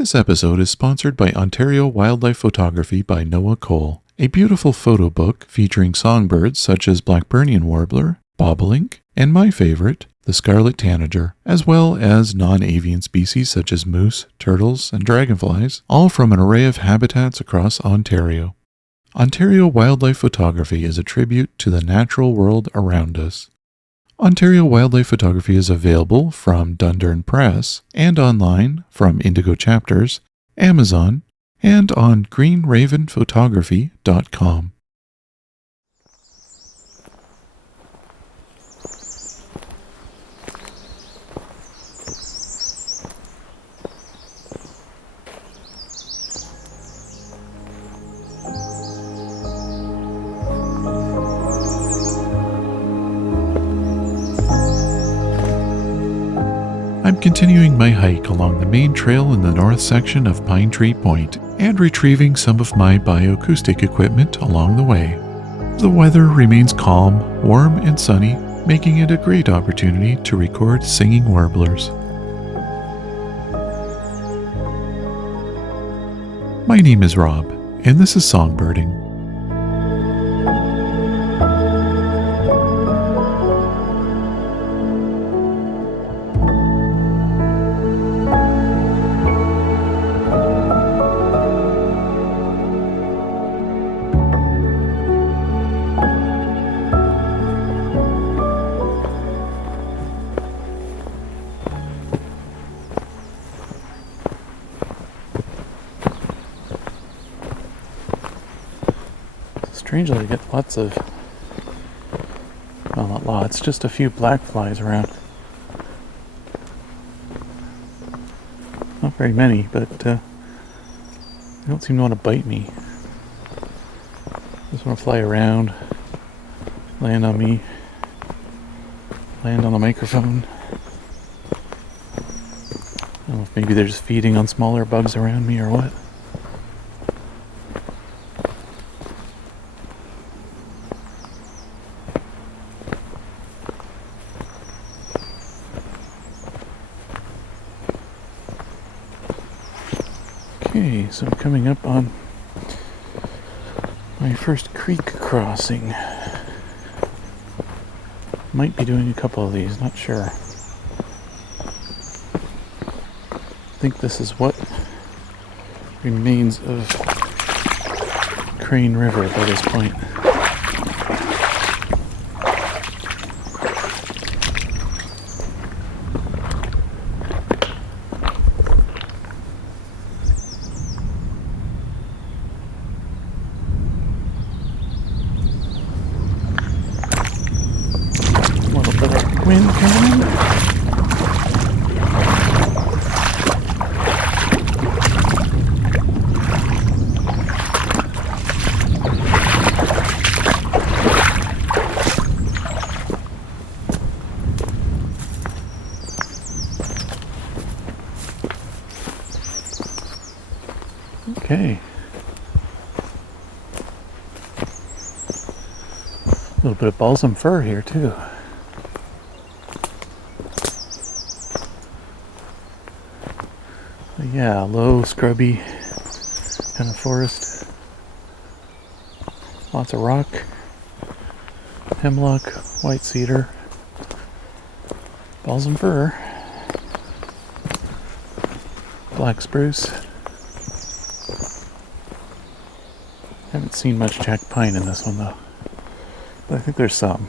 This episode is sponsored by Ontario Wildlife Photography by Noah Cole, a beautiful photo book featuring songbirds such as Blackburnian warbler, bobolink, and my favorite, the scarlet tanager, as well as non-avian species such as moose, turtles, and dragonflies, all from an array of habitats across Ontario. Ontario Wildlife Photography is a tribute to the natural world around us. Ontario Wildlife Photography is available from Dundurn Press and online from Indigo Chapters, Amazon, and on greenravenphotography.com. I'm continuing my hike along the main trail in the north section of Pine Tree Point and retrieving some of my bioacoustic equipment along the way. The weather remains calm, warm, and sunny, making it a great opportunity to record singing warblers. My name is Rob, and this is Songbirding. Strangely, I get lots of, well, not lots, just a few black flies around. Not very many, but they don't seem to want to bite me. Just want to fly around, land on me, land on the microphone. I don't know if maybe they're just feeding on smaller bugs around me or what. Okay, so I'm coming up on my first creek crossing. Might be doing a couple of these, not sure. I think this is what remains of Crane River by this point. Wind coming in. Okay. A little bit of balsam fir here too. Yeah, low, scrubby kind of forest. Lots of rock, hemlock, white cedar, balsam fir, black spruce. Haven't seen much jack pine in this one though, but I think there's some.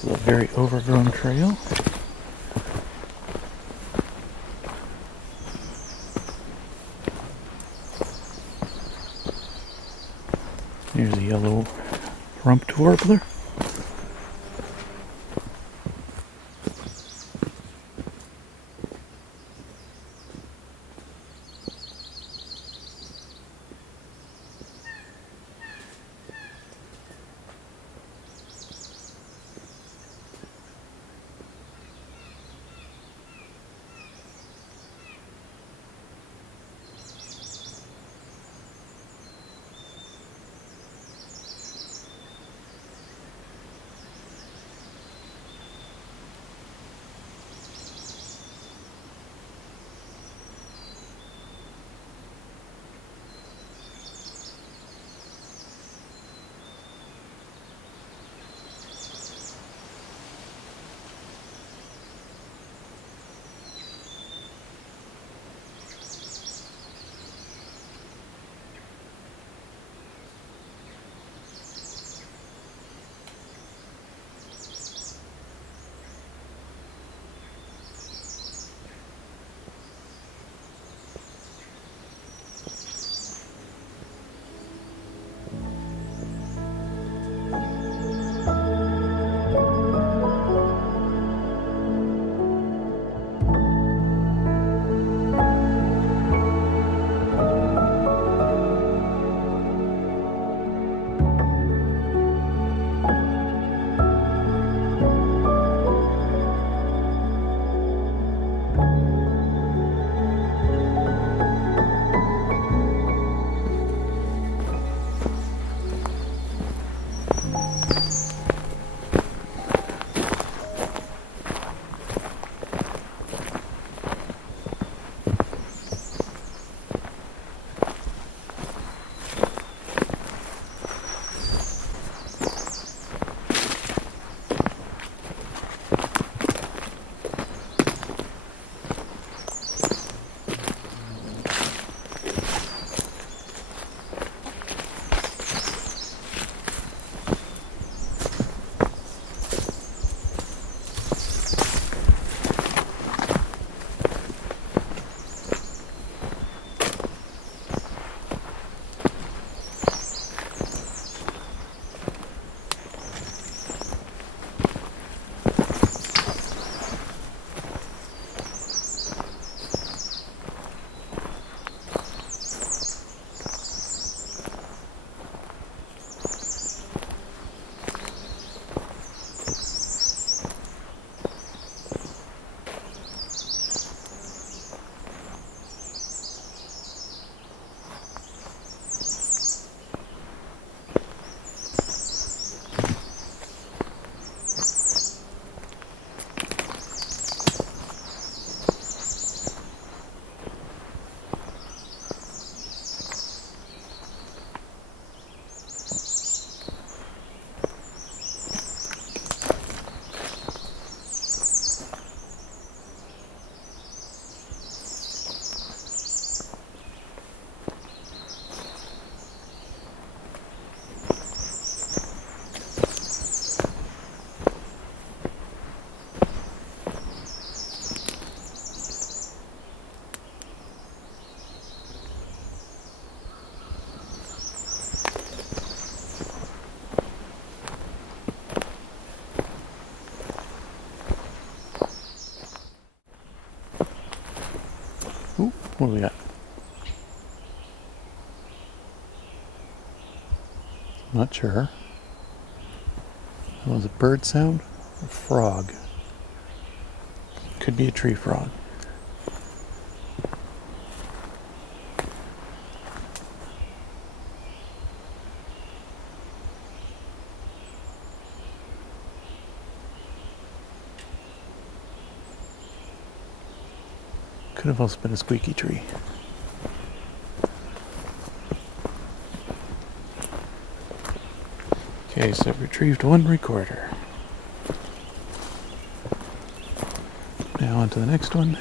This is a very overgrown trail. Here's a yellow rumped warbler. What do we got? Not sure. That was a bird sound or a frog. Could be a tree frog. Could have also been a squeaky tree. Okay, so I've retrieved one recorder. Now on to the next one.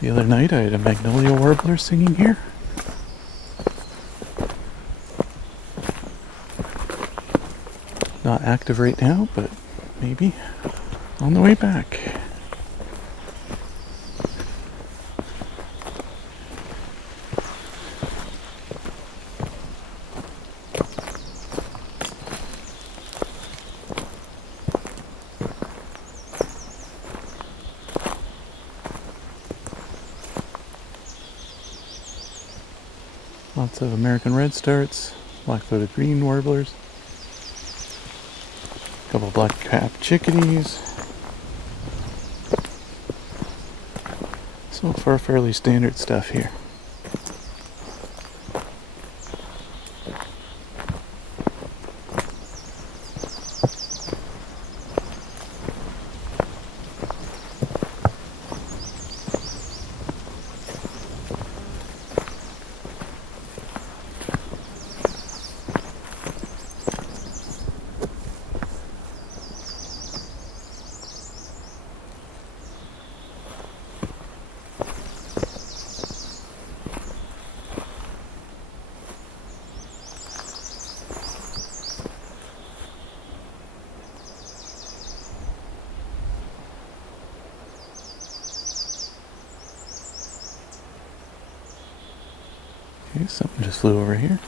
The other night I had a magnolia warbler singing here. Not active right now, but maybe on the way back. Lots of American redstarts, black-throated green warblers, a couple black-capped chickadees. So far, fairly standard stuff here. Okay, something just flew over here.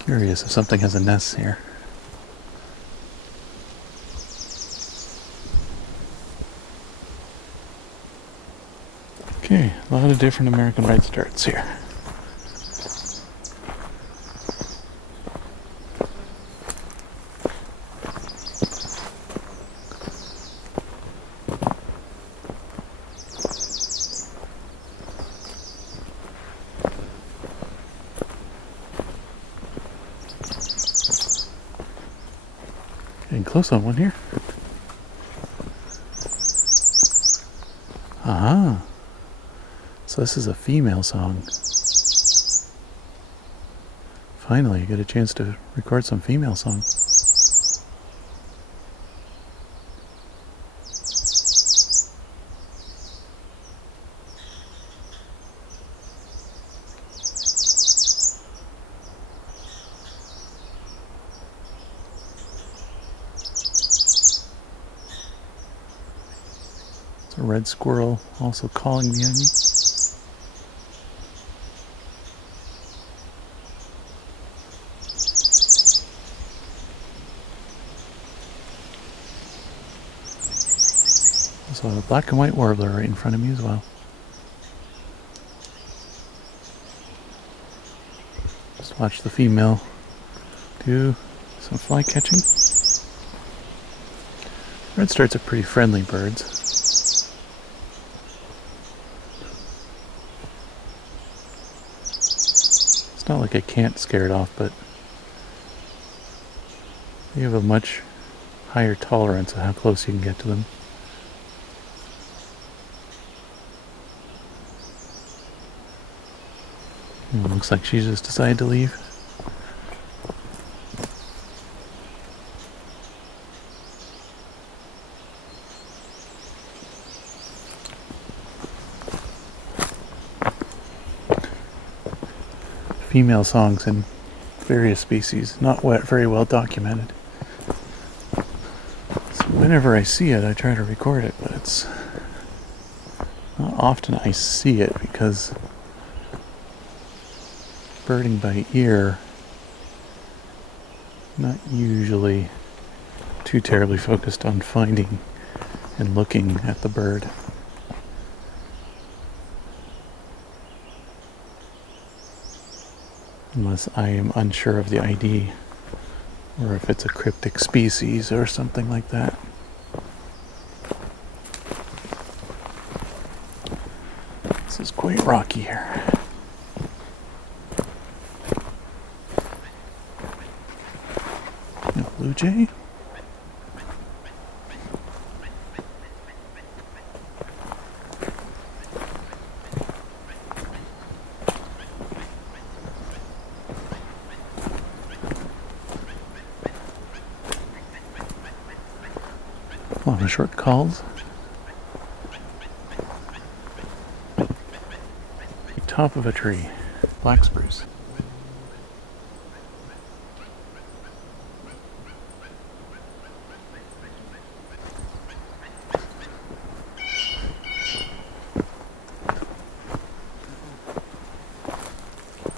Curious if something has a nest here. Okay, a lot of different American redstarts here. Getting close on one here. Aha! So this is a female song. Finally, I get a chance to record some female song. A red squirrel also calling behind me. Also a black and white warbler right in front of me as well. Just watch the female do some fly catching. Redstarts are pretty friendly birds. It's not like I can't scare it off, but you have a much higher tolerance of how close you can get to them. Looks like she just decided to leave. female songs in various species, not very well documented. So whenever I see it, I try to record it, but it's not often I see it because birding by ear, not usually too terribly focused on finding and looking at the bird. Unless I am unsure of the ID, or if it's a cryptic species or something like that. This is quite rocky here. No blue jay? A lot of short calls. Top of a tree. Black spruce.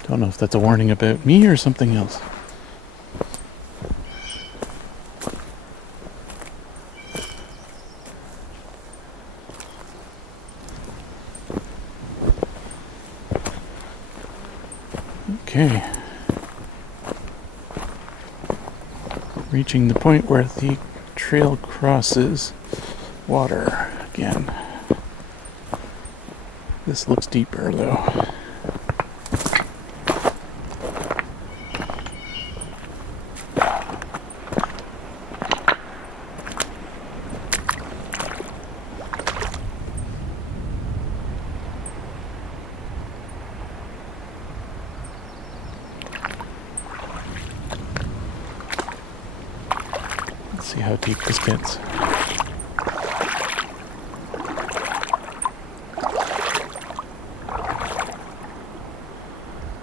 Don't know if that's a warning about me or something else. Okay. Reaching the point where the trail crosses water again. This looks deeper though. Let's see how deep this gets.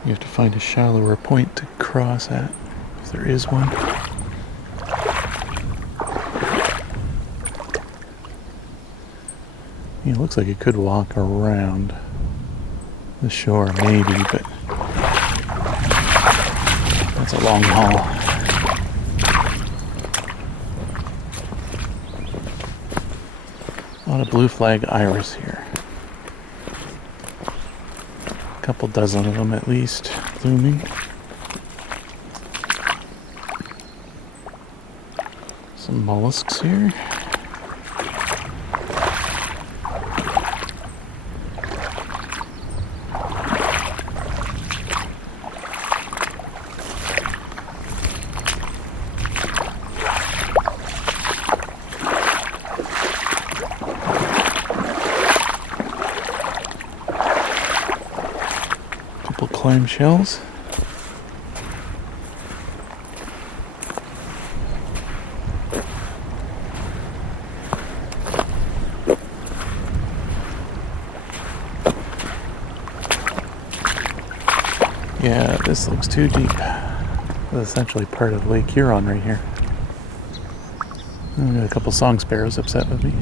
You have to find a shallower point to cross at, if there is one. It looks like it could walk around the shore, maybe, but that's a long haul. A lot of blue flag iris here. A couple dozen of them at least blooming. Some mollusks here. Clam shells. Yeah, this looks too deep. It's essentially part of Lake Huron right here. Got a couple song sparrows upset with me.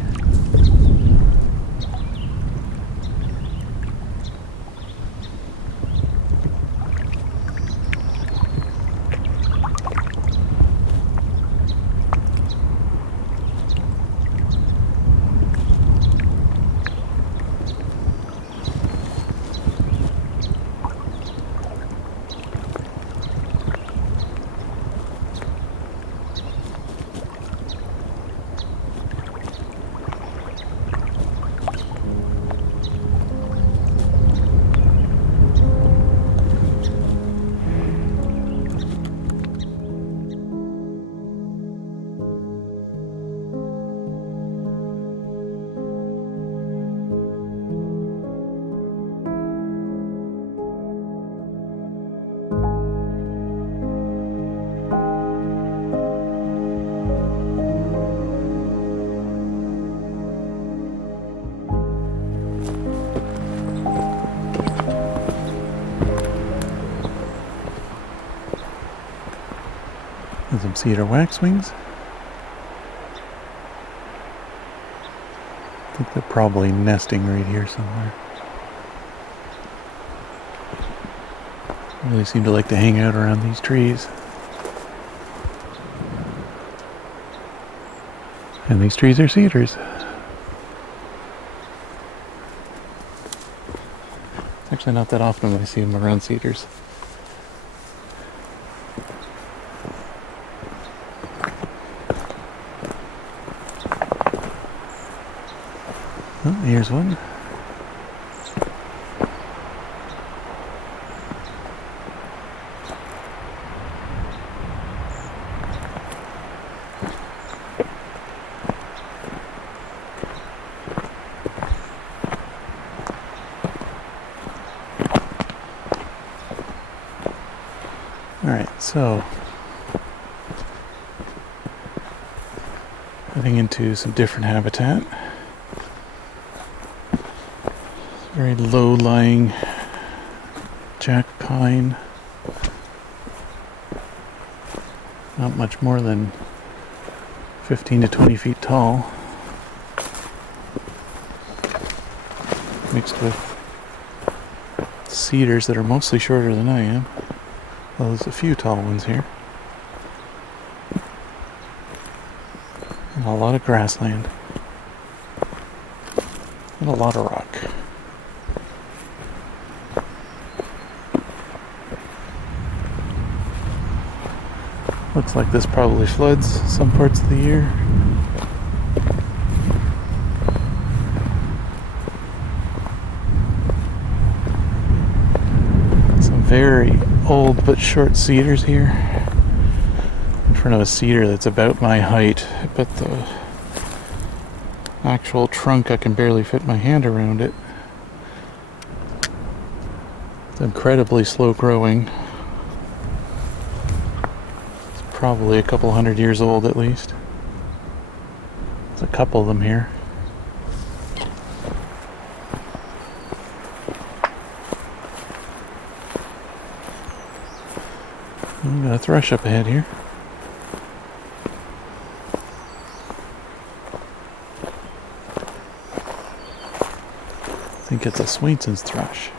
And some cedar waxwings. I think they're probably nesting right here somewhere. Really seem to like to hang out around these trees. And these trees are cedars. It's actually not that often I see them around cedars. Oh, here's one. Alright, so heading into some different habitat. Very low-lying jack pine. Not much more than 15 to 20 feet tall. Mixed with cedars that are mostly shorter than I am. Well, there's a few tall ones here. And a lot of grassland. And a lot of rock. Looks like this probably floods some parts of the year. Some very old but short cedars here. In front of a cedar that's about my height, but the actual trunk, I can barely fit my hand around it. It's incredibly slow growing. Probably a couple 100 years old at least. There's a couple of them here. Got a thrush up ahead here. I think it's a Swainson's thrush.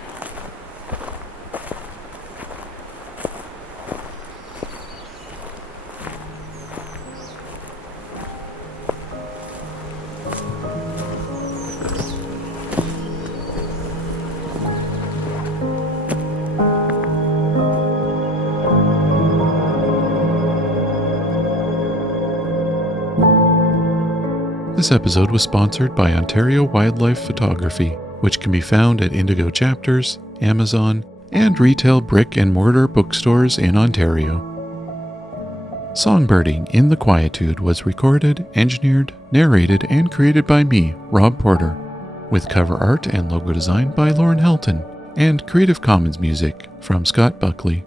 This episode was sponsored by Ontario Wildlife Photography, which can be found at Indigo Chapters, Amazon, and retail brick and mortar bookstores in Ontario. Songbirding in the Quietude was recorded, engineered, narrated, and created by me, Rob Porter, with cover art and logo design by Lauren Helton, and Creative Commons music from Scott Buckley.